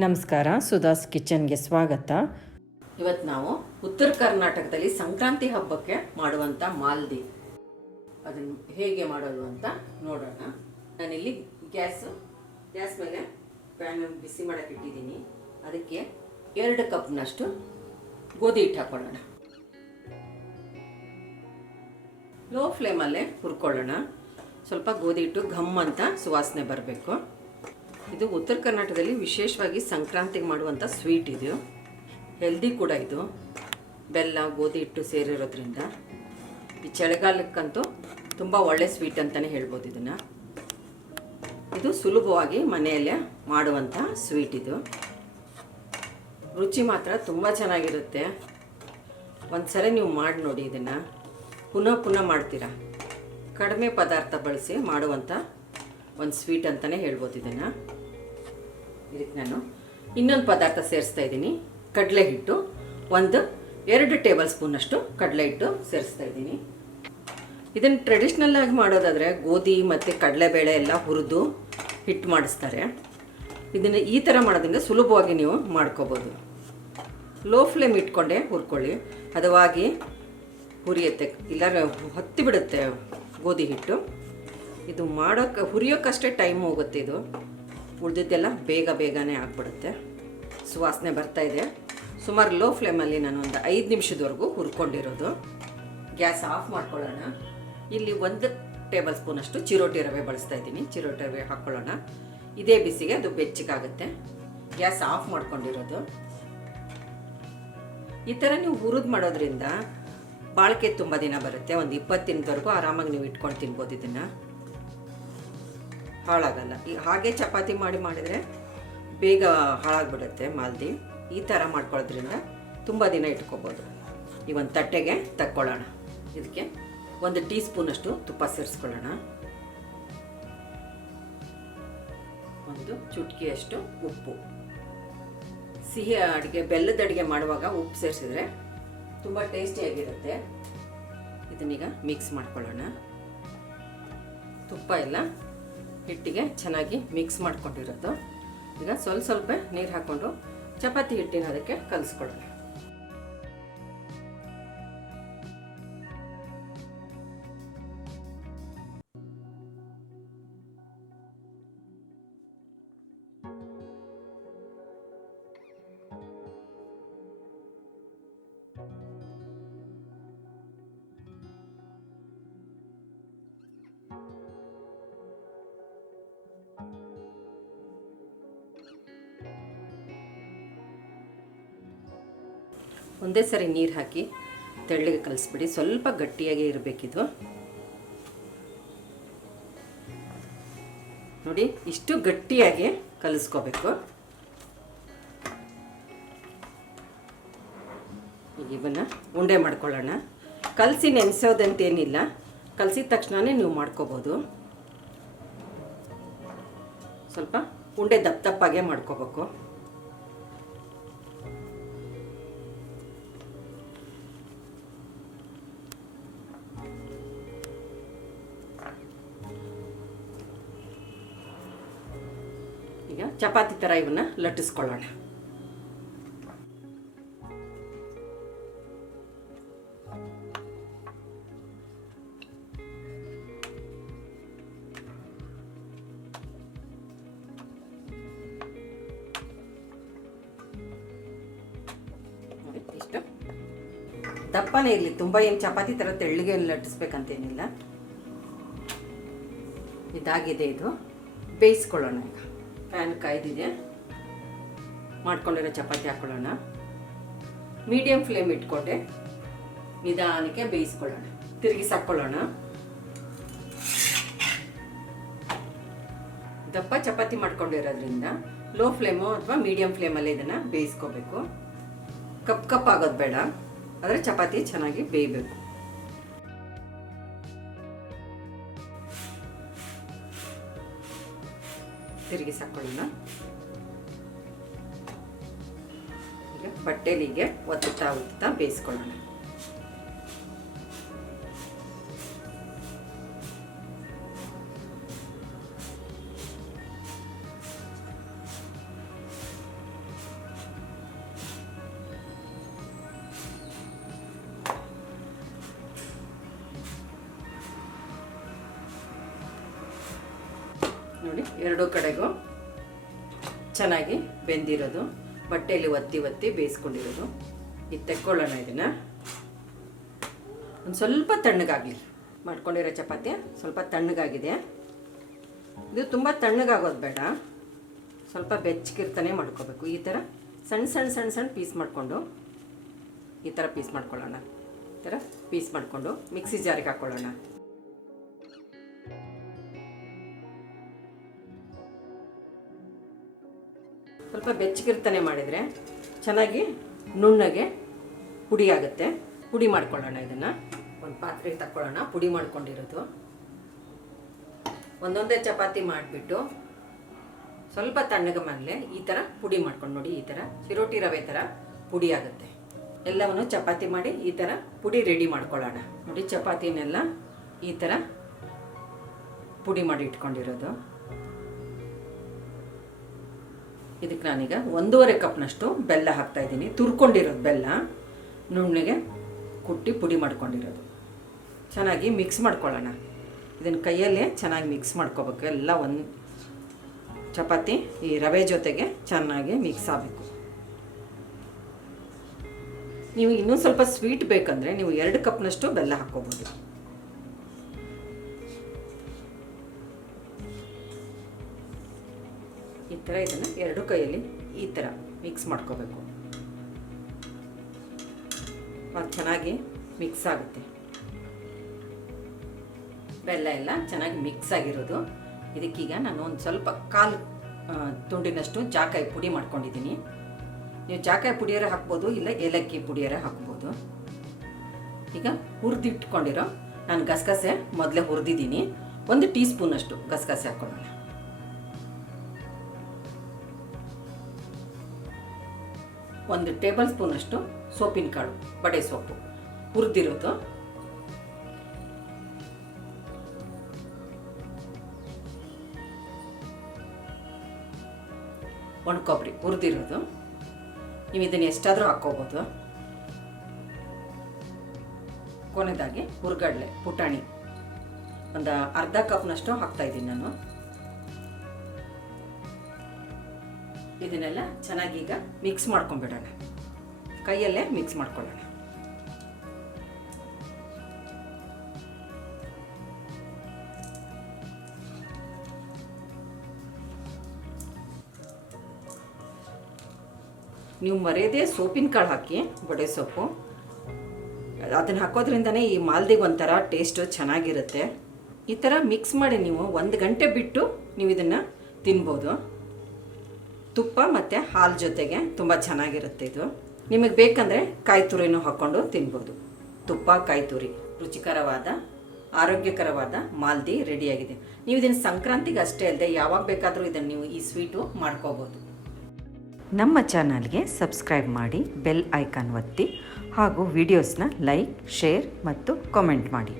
ನಮಸ್ಕಾರ, ಸುಧಾಸ್ ಕಿಚನ್ಗೆ ಸ್ವಾಗತ. ಇವತ್ತು ನಾವು ಉತ್ತರ ಕರ್ನಾಟಕದಲ್ಲಿ ಸಂಕ್ರಾಂತಿ ಹಬ್ಬಕ್ಕೆ ಮಾಡುವಂಥ ಮಾಲ್ದಿ ಅದನ್ನು ಹೇಗೆ ಮಾಡೋದು ಅಂತ ನೋಡೋಣ. ನಾನಿಲ್ಲಿ ಗ್ಯಾಸ್ ಮೇಲೆ ಪ್ಯಾನ್ ಬಿಸಿ ಮಾಡೋಕ್ಕೆ ಇಟ್ಟಿದ್ದೀನಿ. ಅದಕ್ಕೆ 2 ಕಪ್ನಷ್ಟು ಗೋಧಿ ಹಿಟ್ಟು ಹಾಕೊಳ್ಳೋಣ. ಲೋ ಫ್ಲೇಮಲ್ಲೇ ಹುರ್ಕೊಳ್ಳೋಣ. ಸ್ವಲ್ಪ ಗೋಧಿ ಹಿಟ್ಟು ಘಮ್ ಅಂತ ಸುವಾಸನೆ ಬರಬೇಕು. ಇದು ಉತ್ತರ ಕರ್ನಾಟಕದಲ್ಲಿ ವಿಶೇಷವಾಗಿ ಸಂಕ್ರಾಂತಿಗೆ ಮಾಡುವಂಥ ಸ್ವೀಟ್. ಇದು ಹೆಲ್ದಿ ಕೂಡ. ಇದು ಬೆಲ್ಲ ಗೋಧಿ ಹಿಟ್ಟು ಸೇರಿರೋದ್ರಿಂದ ಈ ಚಳಿಗಾಲಕ್ಕಂತೂ ತುಂಬ ಒಳ್ಳೆ ಸ್ವೀಟ್ ಅಂತಲೇ ಹೇಳ್ಬೋದು ಇದನ್ನು. ಇದು ಸುಲಭವಾಗಿ ಮನೆಯಲ್ಲೇ ಮಾಡುವಂಥ ಸ್ವೀಟ್. ಇದು ರುಚಿ ಮಾತ್ರ ತುಂಬ ಚೆನ್ನಾಗಿರುತ್ತೆ. ಒಂದ್ಸರಿ ನೀವು ಮಾಡಿ ನೋಡಿ. ಇದನ್ನು ಪುನಃ ಮಾಡ್ತೀರಾ. ಕಡಿಮೆ ಪದಾರ್ಥ ಬಳಸಿ ಮಾಡುವಂಥ ಒಂದು ಸ್ವೀಟ್ ಅಂತಲೇ ಹೇಳ್ಬೋದು ಇದನ್ನು. ಇದಕ್ಕೆ ನಾನು ಇನ್ನೊಂದು ಪದಾರ್ಥ ಸೇರಿಸ್ತಾ ಇದ್ದೀನಿ. ಕಡಲೆ ಹಿಟ್ಟು 2 ಟೇಬಲ್ ಸ್ಪೂನಷ್ಟು ಕಡಲೆ ಹಿಟ್ಟು ಸೇರಿಸ್ತಾ ಇದ್ದೀನಿ. ಇದನ್ನು ಟ್ರೆಡಿಷ್ನಲ್ ಆಗಿ ಮಾಡೋದಾದರೆ ಗೋಧಿ ಮತ್ತು ಕಡಲೆಬೇಳೆ ಎಲ್ಲ ಹುರಿದು ಹಿಟ್ಟು ಮಾಡಿಸ್ತಾರೆ. ಇದನ್ನು ಈ ಥರ ಮಾಡೋದ್ರಿಂದ ಸುಲಭವಾಗಿ ನೀವು ಮಾಡ್ಕೋಬೋದು. ಲೋ ಫ್ಲೇಮ್ ಇಟ್ಕೊಂಡೇ ಹುರ್ಕೊಳ್ಳಿ. ಹದವಾಗಿ ಹುರಿಯುತ್ತೆ, ಇಲ್ಲಾರ ಹೊತ್ತಿ ಬಿಡುತ್ತೆ ಗೋಧಿ ಹಿಟ್ಟು. ಇದು ಹುರಿಯೋಕ್ಕಷ್ಟೇ ಟೈಮ್ ಹೋಗುತ್ತೆ. ಇದು ಉಳಿದಿದ್ದೆಲ್ಲ ಬೇಗನೆ ಆಗಿಬಿಡುತ್ತೆ. ಸುವಾಸನೆ ಬರ್ತಾಯಿದೆ. ಸುಮಾರು ಲೋ ಫ್ಲೇಮಲ್ಲಿ ನಾನು ಒಂದು 5 ನಿಮಿಷದವರೆಗೂ ಹುರ್ಕೊಂಡಿರೋದು. ಗ್ಯಾಸ್ ಆಫ್ ಮಾಡ್ಕೊಳ್ಳೋಣ. ಇಲ್ಲಿ 1 ಟೇಬಲ್ ಸ್ಪೂನಷ್ಟು ಚಿರೋಟಿ ರವೆ ಬಳಸ್ತಾ ಇದ್ದೀನಿ. ಚಿರೋಟಿ ರವೆ ಹಾಕ್ಕೊಳ್ಳೋಣ. ಇದೇ ಬಿಸಿಗೆ ಅದು ಬೆಚ್ಚಗಾಗುತ್ತೆ. ಗ್ಯಾಸ್ ಆಫ್ ಮಾಡ್ಕೊಂಡಿರೋದು. ಈ ಥರ ನೀವು ಹುರಿದು ಮಾಡೋದ್ರಿಂದ ಬಾಳಿಕೆ ತುಂಬ ದಿನ ಬರುತ್ತೆ. ಒಂದು 20 ದಿನದವರೆಗೂ ಆರಾಮಾಗಿ ನೀವು ಇಟ್ಕೊಂಡು ತಿನ್ಬೋದು. ಇದನ್ನು ಹಾಳಾಗಲ್ಲ. ಹಾಗೆ ಚಪಾತಿ ಮಾಡಿದರೆ ಬೇಗ ಹಾಳಾಗ್ಬಿಡುತ್ತೆ ಮಾಲ್ದಿ. ಈ ಥರ ಮಾಡ್ಕೊಳ್ಳೋದ್ರಿಂದ ತುಂಬ ದಿನ ಇಟ್ಕೋಬೋದು. ಈ ಒಂದು ತಟ್ಟೆಗೆ ತಕ್ಕೊಳ್ಳೋಣ. ಇದಕ್ಕೆ 1 ಟೀ ಸ್ಪೂನಷ್ಟು ತುಪ್ಪ ಸೇರಿಸ್ಕೊಳ್ಳೋಣ. 1 ಚುಟಕಿಯಷ್ಟು ಉಪ್ಪು. ಸಿಹಿ ಅಡುಗೆ, ಬೆಲ್ಲದ ಅಡುಗೆ ಮಾಡುವಾಗ ಉಪ್ಪು ಸೇರಿಸಿದ್ರೆ ತುಂಬ ಟೇಸ್ಟಿಯಾಗಿರುತ್ತೆ. ಇದನ್ನೀಗ ಮಿಕ್ಸ್ ಮಾಡ್ಕೊಳ್ಳೋಣ. ತುಪ್ಪ ಎಲ್ಲ ಹಿಟ್ಟಿಗೆ ಚೆನ್ನಾಗಿ ಮಿಕ್ಸ್ ಮಾಡ್ಕೊಂಡಿರೋದು. ಈಗ ಸ್ವಲ್ಪ ನೀರು ಹಾಕ್ಕೊಂಡು ಚಪಾತಿ ಹಿಟ್ಟಿನ ಅದಕ್ಕೆ ಕಲಿಸ್ಕೊಳ್ಳೋಣ. ಒಂದೇ ಸರಿ ನೀರು ಹಾಕಿ ತೆಳ್ಳಗೆ ಕಲಿಸ್ಬಿಡಿ. ಸ್ವಲ್ಪ ಗಟ್ಟಿಯಾಗೇ ಇರಬೇಕಿದು. ನೋಡಿ, ಇಷ್ಟು ಗಟ್ಟಿಯಾಗಿ ಕಲಿಸ್ಕೋಬೇಕು. ಈಗ ಇವನ್ನ ಉಂಡೆ ಮಾಡ್ಕೊಳ್ಳೋಣ. ಕಲಸಿ ನೆನೆಸೋದಂತೇನಿಲ್ಲ. ಕಲಸಿದ ತಕ್ಷಣವೇ ನೀವು ಮಾಡ್ಕೋಬೋದು. ಸ್ವಲ್ಪ ಉಂಡೆ ದಪ್ಪಗೆ ಮಾಡ್ಕೋಬೇಕು. ಈಗ ಚಪಾತಿ ಥರ ಇವನ್ನ ಲಟ್ಟಿಸ್ಕೊಳ್ಳೋಣ. ಇಷ್ಟು ದಪ್ಪನೇ ಇರಲಿ. ತುಂಬ ಏನು ಚಪಾತಿ ಥರ ತೆಳ್ಳಗೆ ಲಟ್ಟಿಸ್ಬೇಕಂತೇನಿಲ್ಲ. ಇದಾಗಿದೆ. ಇದು ಬೇಯಿಸ್ಕೊಳ್ಳೋಣ. ಈಗ ಪ್ಯಾನ್ ಕಾಯ್ದಿದೆ. ಮಾಡ್ಕೊಂಡಿರೋ ಚಪಾತಿ ಹಾಕ್ಕೊಳ್ಳೋಣ. ಮೀಡಿಯಂ ಫ್ಲೇಮ್ ಇಟ್ಕೊಂಡೆ ನಿಧಾನಕ್ಕೆ ಬೇಯಿಸ್ಕೊಳ್ಳೋಣ. ತಿರುಗಿಸಾಕೊಳ್ಳೋಣ. ದಪ್ಪ ಚಪಾತಿ ಮಾಡ್ಕೊಂಡಿರೋದ್ರಿಂದ ಲೋ ಫ್ಲೇಮು ಅಥವಾ ಮೀಡಿಯಂ ಫ್ಲೇಮಲ್ಲಿ ಇದನ್ನು ಬೇಯಿಸ್ಕೋಬೇಕು. ಕಪ್ ಆಗೋದು ಬೇಡ, ಆದರೆ ಚಪಾತಿ ಚೆನ್ನಾಗಿ ಬೇಯಬೇಕು. ತಿರುಗಿಸಾಕೊಳ್ಳೋಣ. ಈಗ ಬಟ್ಟೆಲಿಗೆ ಒತ್ತುತ್ತಾ ಬೇಯಿಸ್ಕೊಳ್ಳೋಣ. ನೋಡಿ ಎರಡೂ ಕಡೆಗೂ ಚೆನ್ನಾಗಿ ಬೆಂದಿರೋದು, ಬಟ್ಟೆಯಲ್ಲಿ ಒತ್ತಿ ಒತ್ತಿ ಬೇಯಿಸ್ಕೊಂಡಿರೋದು. ಇದು ತೆಕ್ಕೊಳ್ಳೋಣ. ಇದನ್ನು ಒಂದು ಸ್ವಲ್ಪ ತಣ್ಣಗಾಗಲಿ. ಮಾಡ್ಕೊಂಡಿರೋ ಚಪಾತಿ ಸ್ವಲ್ಪ ತಣ್ಣಗಾಗಿದೆ. ಇದು ತುಂಬ ತಣ್ಣಗಾಗೋದು ಬೇಡ, ಸ್ವಲ್ಪ ಬೆಚ್ಚಗಿರ್ತಾನೆ ಮಾಡ್ಕೋಬೇಕು. ಈ ಥರ ಸಣ್ಣ ಸಣ್ಣ ಸಣ್ಣ ಸಣ್ಣ ಪೀಸ್ ಮಾಡಿಕೊಂಡು ಈ ಥರ ಪೀಸ್ ಮಾಡ್ಕೊಳ್ಳೋಣ. ಈ ಥರ ಪೀಸ್ ಮಾಡಿಕೊಂಡು ಮಿಕ್ಸಿ ಜಾರಿಗೆ ಹಾಕ್ಕೊಳ್ಳೋಣ. ಸ್ವಲ್ಪ ಬೆಚ್ಚಗಿರ್ತಾನೆ ಮಾಡಿದರೆ ಚೆನ್ನಾಗಿ ನುಣ್ಣಗೆ ಪುಡಿ ಆಗುತ್ತೆ. ಪುಡಿ ಮಾಡ್ಕೊಳ್ಳೋಣ. ಇದನ್ನು ಒಂದು ಪಾತ್ರೆಗೆ ತಕ್ಕೊಳ್ಳೋಣ. ಪುಡಿ ಮಾಡ್ಕೊಂಡಿರೋದು ಒಂದೊಂದೇ ಚಪಾತಿ ಮಾಡಿಬಿಟ್ಟು ಸ್ವಲ್ಪ ತಣ್ಣಗೆ ಮೇಲೆ ಈ ಥರ ಪುಡಿ ಮಾಡ್ಕೊಂಡು ನೋಡಿ. ಈ ಥರ ಚಿರೋಟಿ ರವೆ ಥರ ಪುಡಿ ಆಗುತ್ತೆ. ಎಲ್ಲವನ್ನು ಚಪಾತಿ ಮಾಡಿ ಈ ಥರ ಪುಡಿ ರೆಡಿ ಮಾಡ್ಕೊಳ್ಳೋಣ. ನೋಡಿ ಚಪಾತಿನೆಲ್ಲ ಈ ಥರ ಪುಡಿ ಮಾಡಿ ಇಟ್ಕೊಂಡಿರೋದು. ಇದಕ್ಕೆ ನಾನೀಗ 1.5 ಕಪ್ನಷ್ಟು ಬೆಲ್ಲ ಹಾಕ್ತಾಯಿದ್ದೀನಿ. ತುರ್ಕೊಂಡಿರೋದು ಬೆಲ್ಲ, ನುಣ್ಣಗೆ ಕುಟ್ಟಿ ಪುಡಿ ಮಾಡ್ಕೊಂಡಿರೋದು. ಚೆನ್ನಾಗಿ ಮಿಕ್ಸ್ ಮಾಡ್ಕೊಳ್ಳೋಣ. ಇದನ್ನು ಕೈಯಲ್ಲೇ ಚೆನ್ನಾಗಿ ಮಿಕ್ಸ್ ಮಾಡ್ಕೋಬೇಕು. ಎಲ್ಲ ಒಂದು ಚಪಾತಿ ಈ ರವೆ ಜೊತೆಗೆ ಚೆನ್ನಾಗಿ ಮಿಕ್ಸ್ ಆಗಬೇಕು. ನೀವು ಇನ್ನೂ ಸ್ವಲ್ಪ ಸ್ವೀಟ್ ಬೇಕಂದರೆ ನೀವು 2 ಕಪ್ನಷ್ಟು ಬೆಲ್ಲ ಹಾಕ್ಕೋಬೋದು. ಈ ಥರ ಇದನ್ನು 2 ಕೈಯಲ್ಲಿ ಈ ಥರ ಮಿಕ್ಸ್ ಮಾಡ್ಕೋಬೇಕು. ಅದು ಚೆನ್ನಾಗಿ ಮಿಕ್ಸ್ ಆಗುತ್ತೆ. ಬೆಲ್ಲ ಎಲ್ಲ ಚೆನ್ನಾಗಿ ಮಿಕ್ಸ್ ಆಗಿರೋದು. ಇದಕ್ಕೀಗ ನಾನು ಒಂದು ಸ್ವಲ್ಪ 1/4 ತುಂಡಿನಷ್ಟು ಜಾಕಾಯಿ ಪುಡಿ ಮಾಡ್ಕೊಂಡಿದ್ದೀನಿ. ನೀವು ಜಾಕಾಯಿ ಪುಡಿಯರ ಹಾಕ್ಬೋದು, ಇಲ್ಲ ಏಲಕ್ಕಿ ಪುಡಿಯರ ಹಾಕ್ಬೋದು. ಈಗ ಹುರಿದಿಟ್ಕೊಂಡಿರೋ ನಾನು ಗಸಗಸೆ ಮೊದಲೇ ಹುರಿದಿದ್ದೀನಿ. 1 ಟೀ ಸ್ಪೂನಷ್ಟು ಗಸಗಸೆ ಹಾಕ್ಕೊಳ್ಳೋಣ. 1 ಟೇಬಲ್ ಸ್ಪೂನಷ್ಟು ಸೋಪಿನ ಕಾಳು, ಬಡೆ ಸೊಪ್ಪು ಹುರಿದಿರೋದು. ಒಣ ಕೊಬ್ಬರಿ ಹುರಿದಿರೋದು. ನೀವು ಇದನ್ನು ಎಷ್ಟಾದರೂ ಹಾಕ್ಕೋಬೋದು. ಕೊನೆಯದಾಗಿ ಹುರ್ಗಡ್ಲೆ ಪುಟಾಣಿ ಒಂದು 1/2 ಕಪ್ನಷ್ಟು ಹಾಕ್ತಾಯಿದ್ದೀನಿ ನಾನು. ಇದನ್ನೆಲ್ಲ ಚೆನ್ನಾಗಿ ಈಗ ಮಿಕ್ಸ್ ಮಾಡ್ಕೊಂಡ್ಬಿಡೋಣ. ಕೈಯಲ್ಲೇ ಮಿಕ್ಸ್ ಮಾಡ್ಕೊಳ್ಳೋಣ. ನೀವು ಮರೆಯದೇ ಸೋಪಿನ ಕಾಳು ಹಾಕಿ, ಬಡೆ ಸೊಪ್ಪು ಅದನ್ನು ಹಾಕೋದ್ರಿಂದನೇ ಈ ಮಾಲ್ದಿಗೆ ಒಂಥರ ಟೇಸ್ಟು ಚೆನ್ನಾಗಿರುತ್ತೆ. ಈ ಥರ ಮಿಕ್ಸ್ ಮಾಡಿ ನೀವು 1 ಗಂಟೆ ಬಿಟ್ಟು ನೀವು ಇದನ್ನು ತಿನ್ಬೋದು. ತುಪ್ಪ ಮತ್ತು ಹಾಲು ಜೊತೆಗೆ ತುಂಬ ಚೆನ್ನಾಗಿರುತ್ತೆ ಇದು. ನಿಮಗೆ ಬೇಕಂದರೆ ಕಾಯಿ ತುರಿನೂ ಹಾಕ್ಕೊಂಡು ತಿನ್ಬೋದು. ತುಪ್ಪ ಕಾಯಿ ತುರಿ ರುಚಿಕರವಾದ ಆರೋಗ್ಯಕರವಾದ ಮಾಲ್ದಿ ರೆಡಿಯಾಗಿದೆ. ನೀವು ಇದನ್ನು ಸಂಕ್ರಾಂತಿಗೆ ಅಷ್ಟೇ ಅಲ್ಲದೆ ಯಾವಾಗ ಬೇಕಾದರೂ ಇದನ್ನು ನೀವು ಈ ಸ್ವೀಟು ಮಾಡ್ಕೋಬೋದು. ನಮ್ಮ ಚಾನಲ್ಗೆ ಸಬ್ಸ್ಕ್ರೈಬ್ ಮಾಡಿ, ಬೆಲ್ ಐಕಾನ್ ಒತ್ತಿ ಹಾಗೂ ವಿಡಿಯೋಸ್ನ ಲೈಕ್, ಶೇರ್ ಮತ್ತು ಕಾಮೆಂಟ್ ಮಾಡಿ.